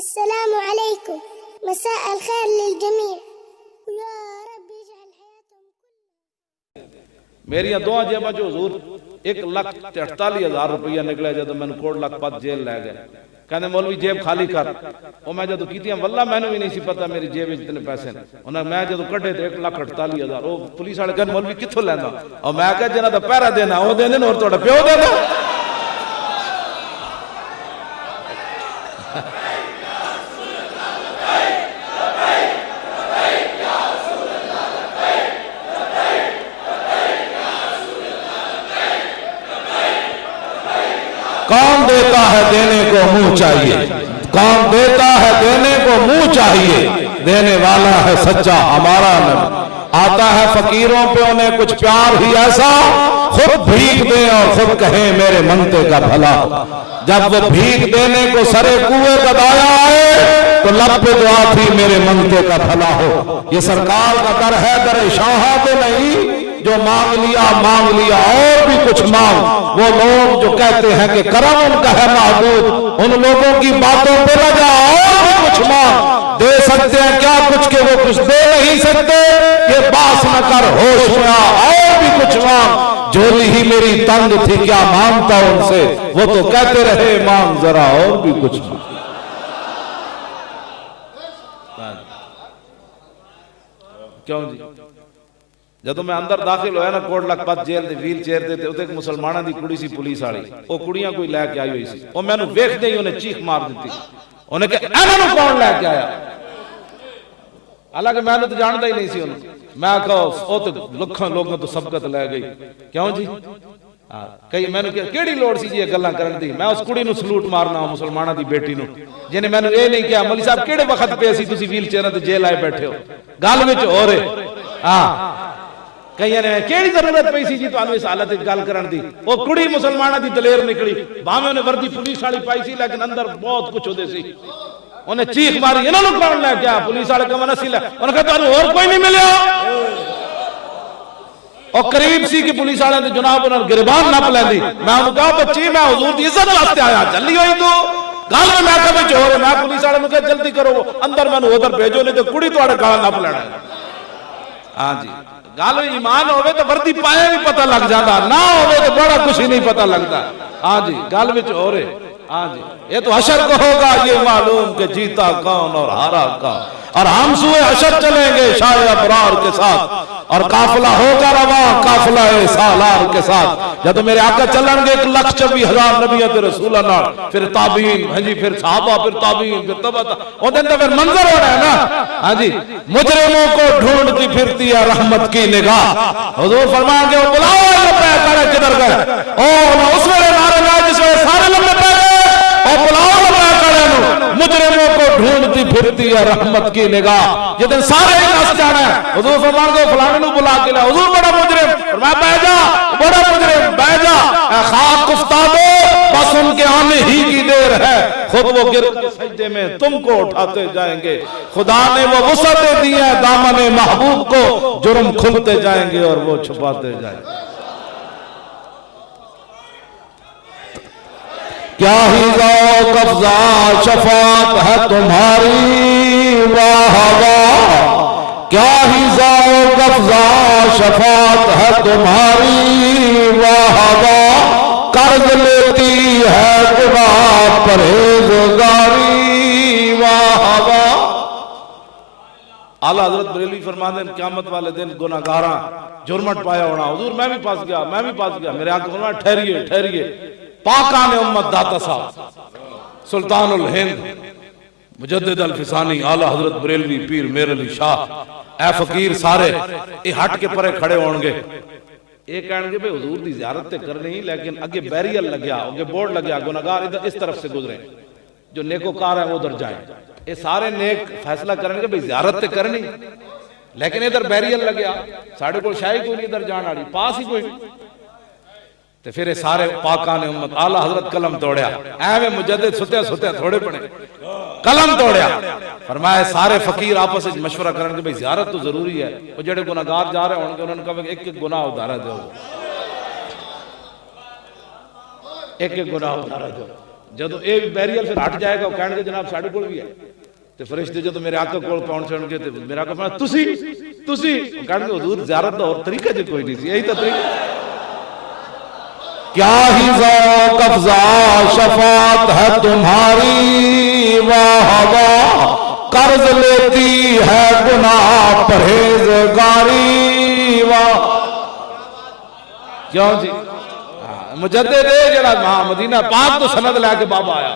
السلام علیکم مساء الخیر للجمیع یا رب اجعل حیاتهم میری دعا جیبا جو حضور 1,48,000 روپیہ نکلے جدو میں نے 1,00,000 جیل لے گئے کہنے مولوی جیب خالی کر وہ میں جدو کیتی ہیں واللہ میں نے بھی نہیں سی پتا میری جیب اتنے پیسے انہیں میں جدو کٹے تھے 1,48,000 وہ پولیس والے کہنے مولوی کتھوں لینا اور میں کہا جنہ دا پیرا دینا وہ دینے اور توڑا پیو دینا کون دیتا ہے دینے کو منہ چاہیے کون دیتا ہے دینے کو منہ چاہیے دینے والا ہے سچا ہمارا نبی آتا ہے فقیروں پہ انہیں کچھ پیار ہی ایسا خود بھیک دیں اور خود کہیں میرے منگتے کا بھلا جب وہ بھیک دینے کو سرے کوئے کا دایا آئے تو لب پہ دعا تھی میرے منگتے کا بھلا ہو یہ سرکار کا در ہے در شاہاں تو نہیں جو مانگ لیا اور بھی کچھ مانگ وہ لوگ جو کہتے ہیں کہ کرم ان کا ہے معبود ان لوگوں کی باتوں پہ لگا اور بھی کچھ مانگ دے سکتے ہیں کیا کچھ کہ وہ کچھ دے نہیں سکتے یہ باس نہ کر ہوش میں اور بھی کچھ مانگ جولی ہی میری تنگ تھی کیا مانگتا ان سے وہ تو کہتے رہے مانگ ذرا اور بھی کچھ مانگ کیوں جی جدو میں اندر داخل ہویا نا 1,00,000 جیل دے ویل چیئر دے تے ایک مسلمانہ دی کڑی سی پولیس آڑی وہ کڑیاں کوئی لے کے آئی ہوئی سی وہ میں نے ویکھ دیں انہیں چیخ مار دیتی انہیں کہ اینا نو کون لے کے آیا حالانکہ میں نے تو جانتا ہی نہیں سی انہیں میں کہا او تو لکھاں لوگوں تو سبقت لے گئی کیوں جی کئی میں نے کیڑی لوڑ سی جی گلاں کرن دی میں اس کڑی نو سلوٹ مارنا ہوں مسلمانہ دی بیٹی نو جنہیں میں نے یہ نہیں کہا مولی صاحب کیڑے وقت پہ اسی تسی ویل چیئر تے جیل آئے بیٹھے ہو گال وچ ہو رہے کہیں نے کیڑی ضرورت پئی سی جی تو آنو اس حالت گل کرن دی وہ کڑی مسلمانہ دی دلیر نکلی باہمیں انہیں وردی پولیس والی پائی سی لیکن اندر بہت کچھ ہو دے سی انہیں چیخ ماری انہوں نے کون لے کیا پولیس والے کا منہ سی لے انہوں نے کہا تو اور کوئی نہیں ملیا اور قریب سی کہ پولیس والے نے جناب انہوں نے گربان نہ پلے دی میں انہوں نے کہا بچی میں حضور دی عزت واسطے آیا جلی ہوئی تو گال میں کہا بچ ہو رہے میں پولیس والے نے کہا جلدی کرو اندر میں نے ادھر بھیجو نہیں تو کڑی تو آڑے گالا نہ پلینا ہاں جی گالو ایمان ہوئے تو وردی پائے بھی پتہ لگ جاتا نہ ہوئے تو بڑا کچھ ہی نہیں پتہ لگتا ہاں جی گال وچ ہو رہے ہاں جی یہ تو حشر کو ہوگا یہ معلوم کہ جیتا کون اور ہارا کون اور ہم سوئے حشر چلیں گے شاہ ابرار کے ساتھ اور قافلہ ہوگا رواں قافلہ سالار کے ساتھ جب تو میرے آقا چلن گے 1,24,000 نبیت رسول اللہ پھر تابعین ہاں جی پھر صحابہ پھر تابعین پھر تبع وہ دن تو پھر منظر ہو رہا ہے نا ہاں جی مجرموں کو ڈھونڈتی پھرتی ہے رحمت کی نگاہ حضور فرمائیں گے وہ بلاؤ لمبے کڑے کدھر گئے اس ویلے نعرے لائے جس ویلے سارے لمبے پہ گئے اور بلاؤ لمبے کڑے نو مجرموں کو ڈھونڈتی پھرتی ہے رحمت کی نگاہ جتن سارے ہی نس جانا ہے حضور فرمان کو فلانے نو بلا کے لیا حضور بڑا مجرم فرمایا بہ جا بڑا مجرم بہ جا اے خاک افتادو بس ان کے آنے ہی کی دیر ہے خود وہ گر کے سجدے میں تم کو اٹھاتے جائیں گے خدا نے وہ وسعتیں دی ہیں دامن محبوب کو جرم کھلتے جائیں گے اور وہ چھپاتے جائیں گے کیا ہی ذوق افزا شفاعت ہے تمہاری واہ واہ کیا ہی ذوق افزا شفاعت ہے تمہاری واہ واہ قرض لیتی ہے گناہ پرہیزگاری واہ واہ اعلیٰ حضرت بریلوی فرماتے ہیں قیامت والے دن گناہگاراں جرمٹ پایا ہونا حضور میں بھی پاس گیا میرے آقا فرمایا ٹھہریے پاکان امت داتا صاحب سلطان الہند مجدد الفسانی اعلیٰ حضرت بریلوی پیر میر علی شاہ اے فقیر سارے یہ ہٹ کے پرے کھڑے ہونگے یہ کہنے گے بھئی حضور دی زیارت تے کرنی لیکن اگے بیریل لگیا اگے بورڈ لگیا گناہگار اس طرف سے گزرے جو نیکوکار ہیں وہ ادھر جائیں یہ سارے نیک فیصلہ کرنے کے بھئی زیارت تے کرنی لیکن ادھر بیریل لگیا ساڑھے کو شاہی کوئی نہیں ادھر جان آڑی پاس ہی کوئی نہیں تو پھر سارے پاکان امت اعلیٰ حضرت قلم توڑیا اے مجدد ستے تھوڑے پڑے قلم توڑیا فرمایا سارے فقیر آپس سے مشورہ کرنے کہ بھئی زیارت تو ضروری ہے وہ جڑے گناہگار جا رہے ہوں گے انہوں نے کہا کہ ایک گناہ ادھارا دو ایک گناہ ادھارا دو جدو اے بیریئر پھر ہٹ جائے گا وہ کہنے کے جناب ساڑھے کول بھی ہے تے فرشتے جدو میرے آقا کول پہنچ گے تے میرا آقا فرمایا تسی کہنے کے حضور زیارت دا اور طریقہ جو کوئی نہیں سی یہی تو طریقہ کیا ہی ذوق افزا شفاعت ہے تمہاری، واہ واہ قرض لیتی ہے گناہ پرہیزگاری، واہ کیوں جی مجدد ہے جڑا ہاں مدینہ پاک تو سند لے کے بابا آیا،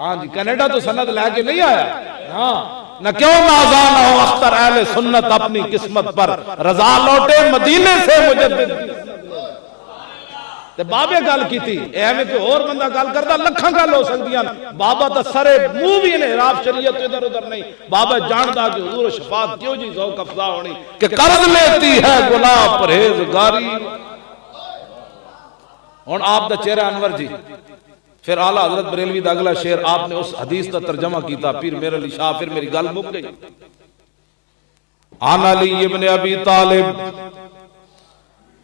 ہاں جی کینیڈا تو سند لے کے نہیں آیا، ہاں نہ کیوں نازان ہو اختر اہل سنت اپنی قسمت پر، رضا لوٹے مدینے سے مجدد تے بابے گل کی تھی اے میں کہ اور بندہ گل کرتا لکھاں گل ہو سکدیاں، بابا تا سرے منہ بھی نے راف شریعت ادھر ادھر نہیں، بابا جاندا کہ حضور شفاعت کیوں جی ذوق افزا ہونی کہ قرض لیتی ہے گناہ پرہیزگاری۔ ہن آپ دا چہرہ انور جی پھر اعلیٰ حضرت بریلوی دا اگلا شعر آپ نے اس حدیث دا ترجمہ کیتا، پیر میرے علی شاہ، پھر میری گل مک گئی۔ عن علی ابن ابی طالب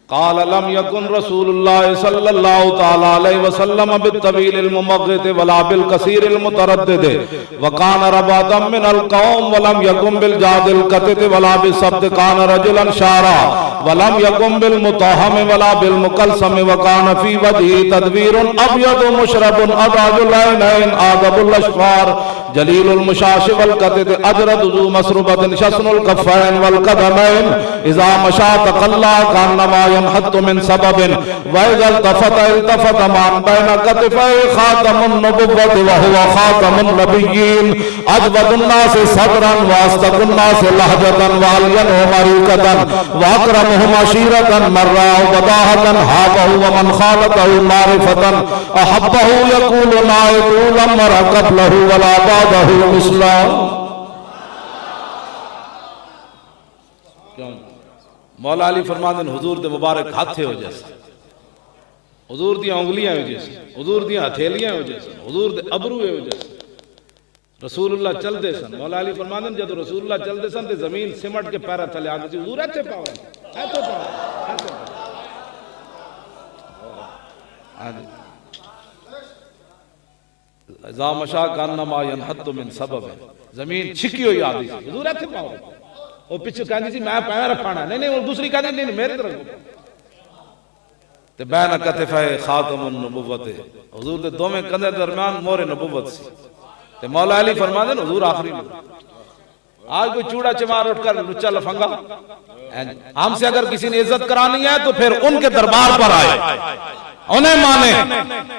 قال لم يكن رسول الله صلى الله تعالى عليه وسلم بالطويل الممغط ولا بالقصير المتردد وكان ربادا من القوم ولم يكن بالجاد القتت ولا بالسبت كان رجلا شارا ولم يكن بالمطهم ولا بالمقلسم وكان في وجهه تدبير ابيض مشرب اداج العينين آدب الاشفار جليل المشاش والقتت اجرد ذو مسربة شسن الكفين والقدمين اذا مشى تقلى كانما ينحط من سبب وإذا التفت من بين كتفي خاتم النبوة وهو خاتم النبيين أجود الناس صدرا وأصدق الناس لهجة وألينهم عريقة وأكرمهم عشيرة من رأى بداهة هابه ومن خالته معرفة أحبه يقول نائب لم ير قبله ولا بعده مثله۔ مولا علی فرماندن حضور دے مبارک ہاتھے ہو جیسے، حضور دی انگلیاں ہو جیسے، حضور دی ہتھیلیاں ہو جیسے، حضور دے ابروے ہو جیسے، رسول اللہ چل دے سن۔ مولا علی فرماندن جب رسول اللہ چل دے سن تے زمین سمٹ کے پیرا تھلے آ گئی، حضور ایتھے پاؤ ایتھے پاؤ۔ اذا مشا کانما ینحط من سبب، زمین چھکی ہوئی آ گئی، حضور ایتھے پاؤ۔ وہ پیچھے کہندی سی میں پیر رکھانا، نہیں وہ دوسری کہندی نہیں میرے طرف تے بین کتفے خاتم النبوت، حضور دے دوویں کندھے درمیان مہر نبوت سی تے مولا علی فرماندے حضور آخری نبی۔ آج کوئی چوڑا چمار اٹھ کر لچا لفنگا ہم سے اگر کسی نے عزت کرانی ہے تو پھر ان کے دربار پر آئے، انہیں مانے،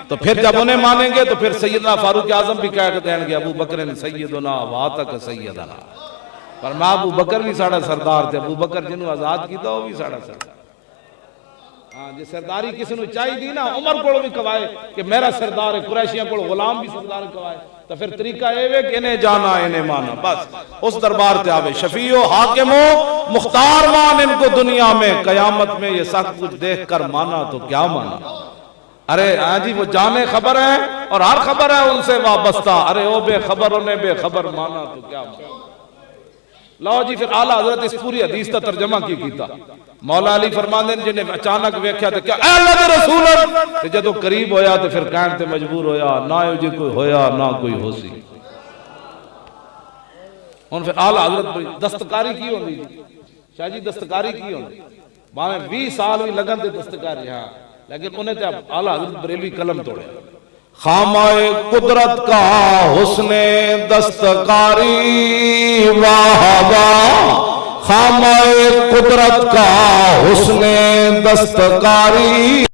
تو پھر جب انہیں مانیں گے تو پھر سیدنا فاروق اعظم بھی کہہ کے دیں گے ابو بکر سیدنا واتک سیدنا، پر میں ابو بکر بھی ساڑا سردار تھے، ابو بکر جنہوں آزاد کیتا وہ بھی ساڑا سردار۔ ہاں جی سرداری کسی نے چاہی دی نا، عمر کو بھی کوائے کہ میرا سردار ہے، قریشیاں کو غلام بھی سردار کوائے، تو پھر طریقہ اے وے کہ انہیں جانا انہیں مانا، بس اس دربار تے آوے شفیع و حاکم و مختار مان ان کو دنیا میں، قیامت میں یہ سب کچھ دیکھ کر مانا تو کیا مانا۔ ارے ہاں جی وہ جانے خبر ہے اور ہر خبر ہے ان سے وابستہ، ارے او بے خبر انہیں بے خبر مانا تو کیا مانا۔ لو جی پھر اعلیٰ حضرت اس پوری حدیث کا ترجمہ کی کیتا، مولا علی فرماندے جنہیں اچانک ویکھیا تے کیا اے اللہ دے رسول تے جدو قریب ہویا تے پھر کہن تے مجبور ہویا نہ جی کوئی ہویا نہ کوئی ہو سی۔ ان پھر اعلیٰ حضرت دستکاری کی ہوندی شاہ جی، دستکاری کی ہوندی باہیں 20 سال بھی لگن تے دستکاری، ہاں لیکن انہیں تے اعلیٰ حضرت بریلوی قلم توڑے۔ خامہ قدرت کا حسن دستکاری، واہ واہ خامہ قدرت کا حسن دستکاری،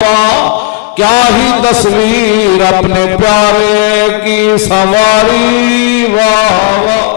واہ کیا ہی تصویر اپنے پیارے کی سواری، واہ واہ